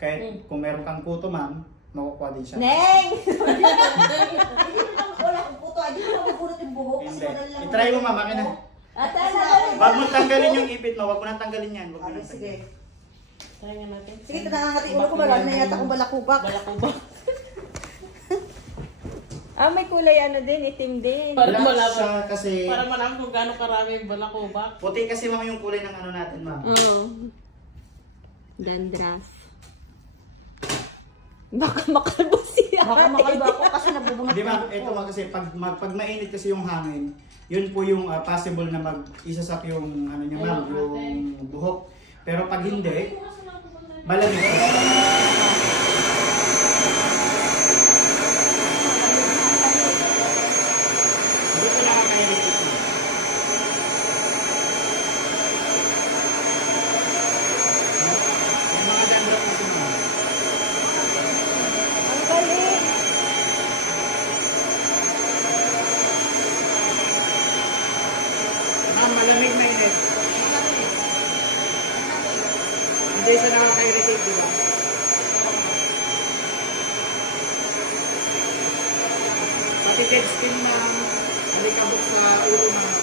Kahit kung meron kang kuto, ma'am, makukuha din siya. Neng! Wala kang puto. Hindi mo mabubulot yung buhok. Kasi Hindi. madali lang. I-try mo, ma'am. Akin na. Wag mo tanggalin yung ipit mo. Wag mo na tanggalin yan. Wag mo na Sige. tanggalin. Try nga natin. Sige, tangangating ulo ko. Wala na yata akong balakubak. Balakubak. May kulay ano din, itim din. Parang Black malaman. siya kasi... Para malaman kung gaano karami yung balakubak. Puti kasi, ma'am, yung kulay ng ano natin, ma'am. Dandruff. Baka makalbo siya. Baka makalba ako kasi nabubungat. Hindi, ma'am. Ito, ma'am, kasi pag mainit kasi yung hangin, yun po yung possible na mag-isasap yung ano niya, ma'am, yung buhok. Pero pag hindi, malamig. Gusto na kayo repeat mo. Yung mga dandruff kasi, ma'am. Ang galing. Ma'am, malamig na init. Hindi siya nakaka-irritate, di ba? Pati dead skin, ma'am. Alikabok sa ulo, ma'am.